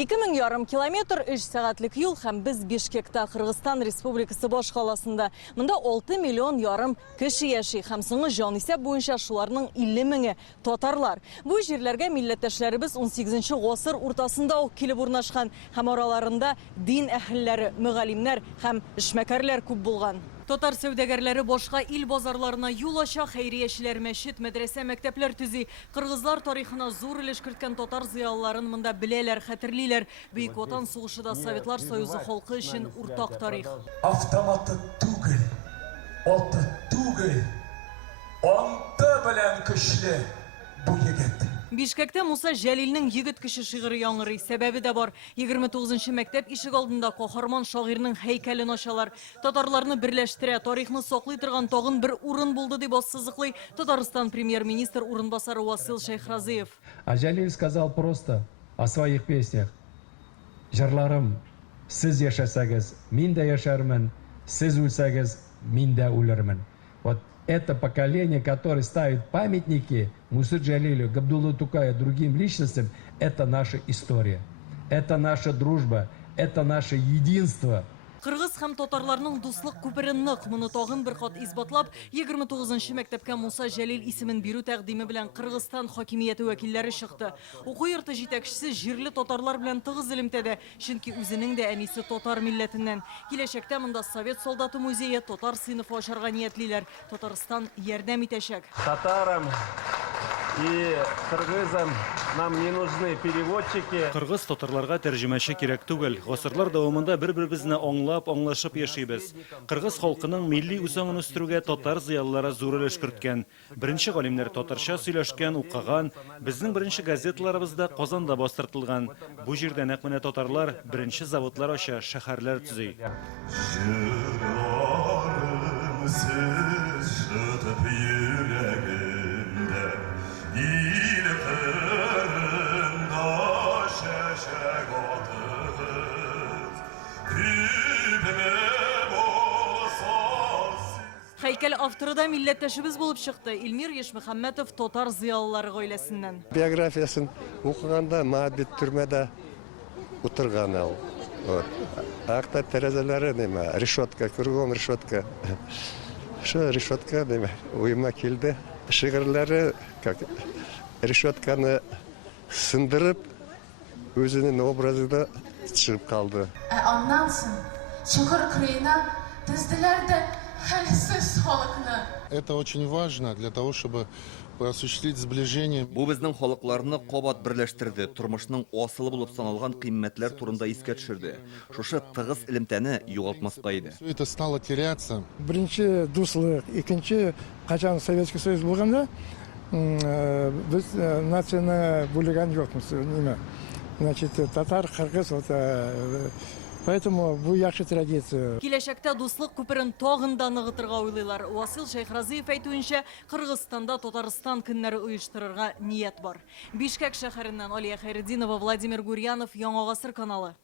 2,5 километр 3 сағатлык юл һәм без Бишкекта, Кыргызстан Республикасы баш каласында. Монда 6,5 миллион кеше яши һәм соңгы җан исәп буенча шуларның 50 меңе татарлар. Бу җирләргә милләттәшләребез 18 гасыр уртасында ук килеп урнашкан һәм араларында дин әһелләре, мөгаллимнәр һәм эшмәкәрләр күп булган. Татар сәүдәгәрләре башка ил базарларына юл ача, хәйриячеләр мәчет, мәдрәсә, мәктәпләр төзи. Кыргызлар тарихына зур өлеш керткән татар зыялыларын монда беләләр, хәтерлиләр. Бөек Ватан сугышында Советлар Союзы халкы өчен уртак тарих. Автоматы түгел, оты түгел, анты белән көчле бу егет. Бишкектә Муса Җәлилнең егет кеше шигыре яңгырый. Сәбәбе дә бар. 29-нчы мәктәп ишек алдында каһарман шагыйрьнең һәйкәлен ачалар. Татарларны берләштерә, тарихны саклый торган тагын бер урын булды дип ассызыклый Татарстан премьер-министр урынбасары Васил Шайхразыев. А Җәлил сказал просто о своих песнях. Җырларым, сез яшәсәгез, мин дә яшәрмен, сез үлсәгез, мин дә үлермен. Вот это поколение, которое ставит памятники Мусе Джалилю, Габдуллу Тукаю, другим личностям, это наша история, это наша дружба, это наше единство. Кыргыз һәм татарларның дуслык күперен нык, моны тагын бер кат исбатлап, 29-нчы мәктәпкә Муса Җәлил исемен бирү тәкъдиме белән Кыргызстан хакимияте вәкилләре чыкты. Уку йорты җитәкчесе җирле татарлар белән тыгыз элемтәдә, чөнки үзенең дә әнисе татар милләтеннән. Киләчәктә монда Совет солдаты музее, татар сыйныфы ачарга ниятлиләр. Татарстан ярдәм итәчәк. Татарам и кыргызам нам не нужны переводчики. Кыргыз татарларга тәрҗемәче кирәк түгел. Гасырлар дәвамында бер-беребезне аңлап, аңлашып яшибез. Кыргыз халкының милли үзаңын үстерүгә татар зыялылары зур өлеш керткән. Беренче галимнәр татарча сөйләшкән, укыган. Безнең беренче газеталарыбызда Казанда бастыртылган. Бу җирдә нәкъ менә татарлар беренче заводлар ача, шәһәрләр төзи. Һәйкәл авторы да милләттәшебез булып чыкты. Илмир Ешмөхәммәтов татар зыялылары гаиләсеннән. Биографиясын укыганда мәгъбит төрмәдә утырган ул. Акта тәрәзәләре неме, решетка, кругом решетка. Шу решетка неме, уйма килде. Шигырьләре как решетканы сындырып өзенең образында чыгып калды. Аннан соң шигырь кырыена тезделәр дә хәлсез халыкны. Это очень важно для того, чтобы осуществить сближение. Бу безнең халыкларны кабат берләштерде, тормышның асылы булып саналган кыйммәтләр турында искә төшерде. Шушы тыгыз элемтәне югалтмаска иде. Все это стало теряться. Беренче дуслык, икенче качан Советский Союз булганда, без нацияны бүлегән юкмыз, ниме. Значит, татар, кыргыз, вот поэтому бу яхшы традиция. Киләчәктә дуслык күперен тагын да ныгытырга уйлыйлар. Васил Шайхразыев әйтүенчә, Кыргызстанда Татарстан көннәре оештырырга ният бар. Бишкек шәһәреннән Алия Хәйретдинова, Владимир Гурьянов, Яңа гасыр каналы.